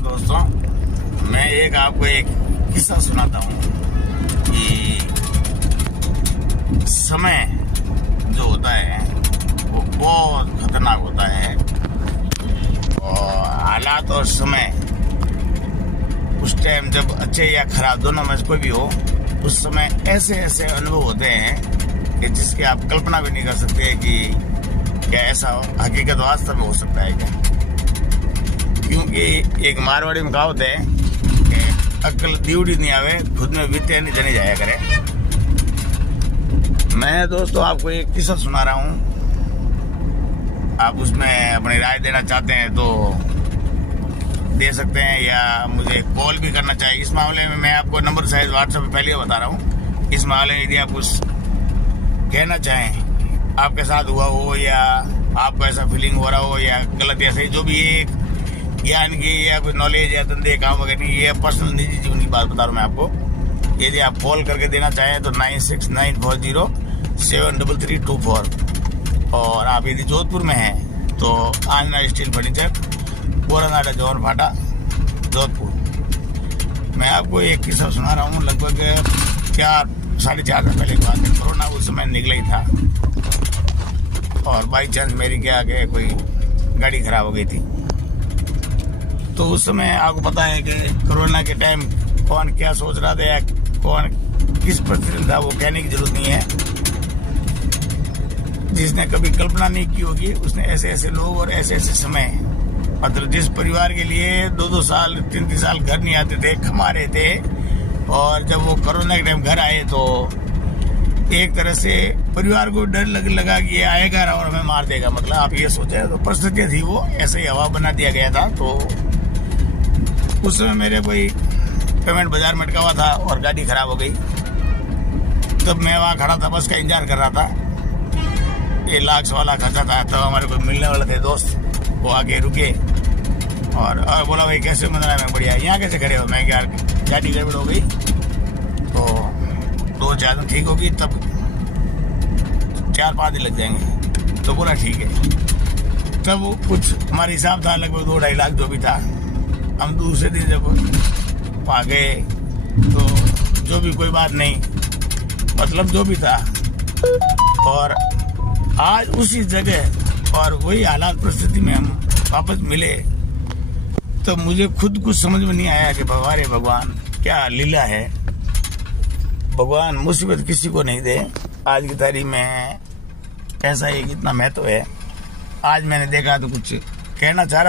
राम दोस्तों, मैं आपको एक किस्सा सुनाता हूँ कि समय जो होता है वो बहुत खतरनाक होता है और हालात और समय उस टाइम जब अच्छे या खराब दोनों में से कोई भी हो, उस समय ऐसे ऐसे अनुभव होते हैं कि जिसकी आप कल्पना भी नहीं कर सकते कि क्या ऐसा हकीकत वास्तव में हो सकता है क्या। क्योंकि एक मारवाड़ी में कहावत है कि अक्ल दीवड़ी नहीं आवे खुद में बीते नहीं जने जाया करे। मैं दोस्तों आपको एक किस्सा सुना रहा हूँ, आप उसमें अपनी राय देना चाहते हैं तो दे सकते हैं या मुझे कॉल भी करना चाहिए। इस मामले में मैं आपको नंबर शायद व्हाट्सएप पे पहले ही बता रहा हूँ। इस मामले में यदि आप कुछ कहना चाहें, आपके साथ हुआ हो या आपको ऐसा फीलिंग हो रहा हो या गलत या सही, जो भी एक ज्ञान की या कोई नॉलेज या धंधे काम वगैरह नहीं, ये पर्सनल निजी जीवन की बात बता रहा हूँ मैं आपको। यदि आप कॉल करके देना चाहें तो 9694073324 और आप यदि जोधपुर में हैं तो आंजना स्टील फर्नीचर, बोरानाडा जौहर फाटा, जोधपुर। मैं आपको एक किस्सा सुना रहा हूँ। लगभग 4-4.5 साल पहले की बात है। कोरोना उस समय निकला ही था और बाई चांस मेरी क्या कि कोई गाड़ी खराब हो गई थी। तो उस समय आपको पता है कि कोरोना के टाइम कौन क्या सोच रहा था या कौन किस परिस्थिति था, वो कहने की जरूरत नहीं है। जिसने कभी कल्पना नहीं की होगी उसने ऐसे ऐसे लोग और ऐसे ऐसे समय, मतलब जिस परिवार के लिए 2-2 साल 3-3 साल घर नहीं आते थे, कमा रहे थे, और जब वो कोरोना के टाइम घर आए तो एक तरह से परिवार को डर लगा कि ये आएगा और हमें मार देगा। मतलब आप ये सोचे तो परिस्थिति थी वो, ऐसे ही हवा बना दिया गया था। तो उस समय मेरे कोई पेमेंट बाजार में अटका हुआ था और गाड़ी खराब हो गई। तब मैं वहाँ खड़ा था, बस का इंतजार कर रहा था। 1 लाख 1.25 लाख खर्चा था। तब हमारे कोई मिलने वाले थे दोस्त, वो आके रुके और बोला भाई कैसे मंदिर है? मैं बढ़िया। यहाँ कैसे खड़े हो? मैं यार गाड़ी गड़बड़ हो गई तो 2-4 दिन ठीक होगी, तब 4-5 दिन लग जाएंगे। तो बोला ठीक है। तब कुछ हमारे हिसाब था लगभग 2-2.5 लाख जो भी था। हम दूसरे दिन जब आ गए तो जो भी कोई बात नहीं, मतलब जो भी था। और आज उसी जगह और वही हालात परिस्थिति में हम वापस मिले तो मुझे खुद कुछ समझ में नहीं आया कि भगवान क्या लीला है। भगवान मुसीबत किसी को नहीं दे। आज की तारीख में ऐसा एक इतना महत्व है। आज मैंने देखा तो कुछ कहना चाह रहा